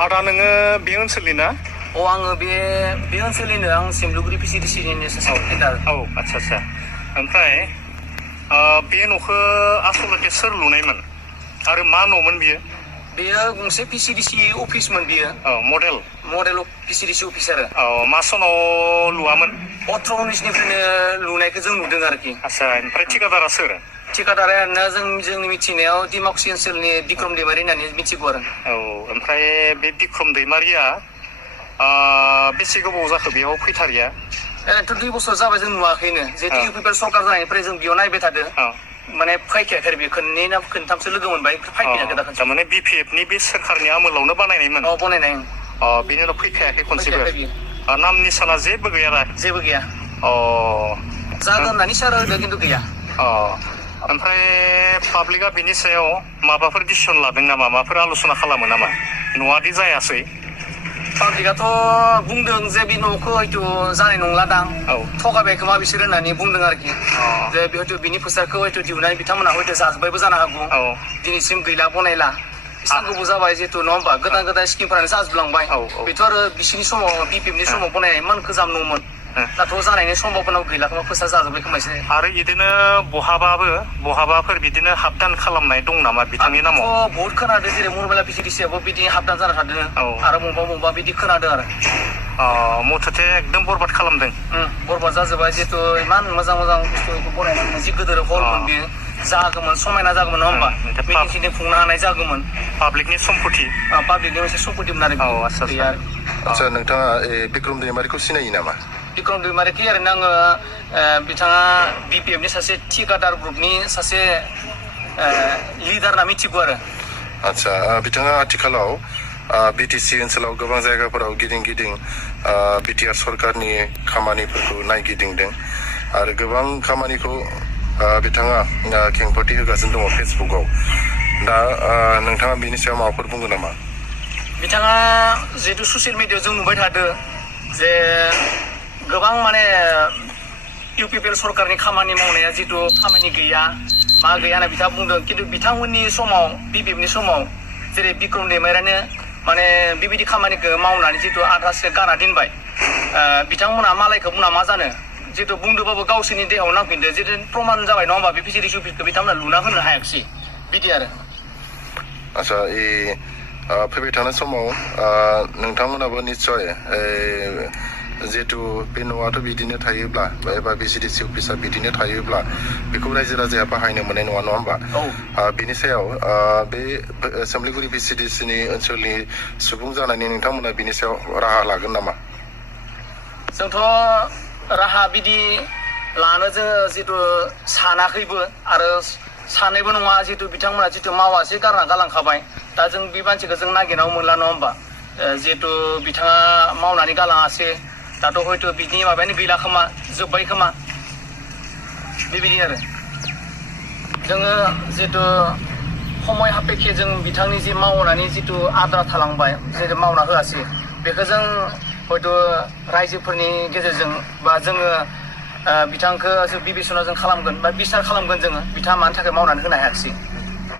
आदा नोङो बे ओनसोलनि ना? आङो बे ओनसोलनिनो आं सिमलुगुरि PCDCनि सासे औ आदसा ओमफ्राय बे न'खौ आसलथे सोर लुनायमोन आरो मा न'मोन बेयो गंसे PCDC अफिसमोन बियो। मडेल PCDC अफिस आरो। मा सनाव लुवामोन? 18-19निफ्रायनो लुनायखौ जों नुदों आरोखि। आदसा ओमफ्राय थिकादारा सोर? थिकादारा जोंनि मिथिनायाव डिमाकुसि ओनसोलनि बिक्रम दैमारि होननानै मिथिगौ आरो। औ ओमफ्राय बे बिक्रम दैमारिया बेसे गोबाव जाखो बेयाव फैथारिया? 2 बोसोर जाबाय जों नुवाखैनो। जिहेतु इउपिपिएल सरकार जानायनिफ्राय जों बेयाव नायबाय थादों। माने फैखायाखै बे खनथामसो लोगो मोनबाय फैफिनाखै दा खनसे। थारमाने BPFनि बे सोरखारनि आमोलावनो बानायनायमोन? बनायनाय। बेनि उनाव फैखायाखै खनसेबो? नाम निसाना जेबो गैया दा? जेबो गैया। जागोन होननानै सार होदों खिन्थु गैया। ओमफ्राय पाब्लिकआ बिनि सायाव माबाफोर डिसिसन लादों नामा? माबाफोर आल'सना खालामो नामा? न'आदि जायासै? पाब्लिकआथ' बुंदों जे बे न'खौ हयथ' जानाय नंला दां। थगायबाय खोमा बिसोर होननानै बुंदों आरोखि। जे हयथ' बिनि फोसारखौ हयथ' दिहुननानै बिथांमोना हयथ' जाजोब्बायबो जानो हागौ। दिनैसिम गैला बनायला। एसेबां गोबाव जाबाय जिहेतु नङा होमबा? गोदान स्किमफोरानो जाजोबलांबाय। बेथ' आरो बिसोरनि समाव BPFनि समाव बनायनायमोन गोजाम न'मोन। दाथ' जानायनि सम्भाबनाव गैला खोमा फोसार जाजोब्बाय खोमा एसे। आरो बिदिनो बहाबाफोर बिदिनो हाबदान खालामनाय दं नामा बिथांनि नामाव? बहुत खोनादों जेरै मुरबाला PCDCआबो बिदि हाबदान जाना थादों। आरो बबेबा बिदि खोनादों आरो। मथथे एकदम बरबाद खालामदों। बरबाद जाजोब्बाय जिहेतु इमान मोजां बुस्थुखौ बनायनानै जि गिदिर हलमोन बेयो जागौमोन समायना जागौमोन नङा होमबा? मिटिं खुंनो हानाय जागौमोन। पाब्लिकनि सम्पति। पाब्लिकनि मोनसे सम्पतिमोन आरो। आदसा नोंथाङा बिक्रम दैमारिखौ सिनायो नामा? बिक्रम दैमारिखौ ओरैनो आङो बिथाङा BPFनि सासे थिकादार ग्रुपनि सासे लिडार होनना मिथिगौ आरो। आदसा बिथाङा आथिखालाव BTC ओनसोलाव गोबां जायगाफोराव गिदिं BTR सरकारनि खामानिफोरखौ नायगिदिंदों आरो गोबां खामानिखौ बिथाङा खेंफोरथि होगासिनो दङ फेसबुकआव। दा नोंथाङा बिनि सायाव माबाफोर बुंगोन नामा? बिथाङा जिहेतु ससियेल मिडियायाव जों नुबाय थादों जे गोबां माने इउपिपिएल सरकारनि खामानि मावनाया जितु खामानि गैया मा गैया होनना बिथाङा बुंदों। खिन्थु बिथांमोननि समाव BPFनि समाव जेरै बिक्रम दैमारियानो माने बेबायदि खामानिखौ मावनानै जितु आधासो गाना दोनबाय। बिथांमोना मालायखौ बुंना मा जानो? जितु बुंदोंबाबो गावसोरनि देहायाव नांफिनदों। जितु प्रमान जाबाय नङा होमबा? बे PCDC अफिसखौ बिथांमोना लुना होनो हायाखिसै बिदि आरो। आदसा फैबाय थानाय समाव नोंथांमोनाबो निस्सय जिहेतु बे न'आथ' बिदिनो थायोब्ला एबा BCDC अफिसा बिदिनो थायोब्ला बेखौ रायजो राजाया बाहायनो मोननाय नङा होमबा? बिनि सायाव बे सिमलिगुरि BCDCनि ओनसोलनि सुबुं जानायनि नोंथांमोना बिनि सायाव राहा लागोन नामा? जोंथ' राहा बिदि लानो जोङो जितु सानाखैबो आरो सानैबो नङा। जितु बिथांमोना जितु मावासै गारना गालांखाबाय। दा जों बे मानसिखौ जों नागिरनायाव मोनला नङा होमबा? जिहेतु बिथाङा मावनानै गालाङासै। दाथ' हयथ' बिनि माबायानो गैला खोमा जोब्बाय खोमा बेबायदि आरो। जोङो जितु समय सापेक्षे जों बिथांनि जि मावनानै जितु आद्रा थालांबाय जेरै मावना होआसै बेखौ जों हयथ' रायजोफोरनि गेजेरजों बा जोङो बिथांखौ बिबेसना जों खालामगोन बा बिसार खालामगोन जोङो बिथाङा मानि थाखाय मावनानै होनो हायाखिसै।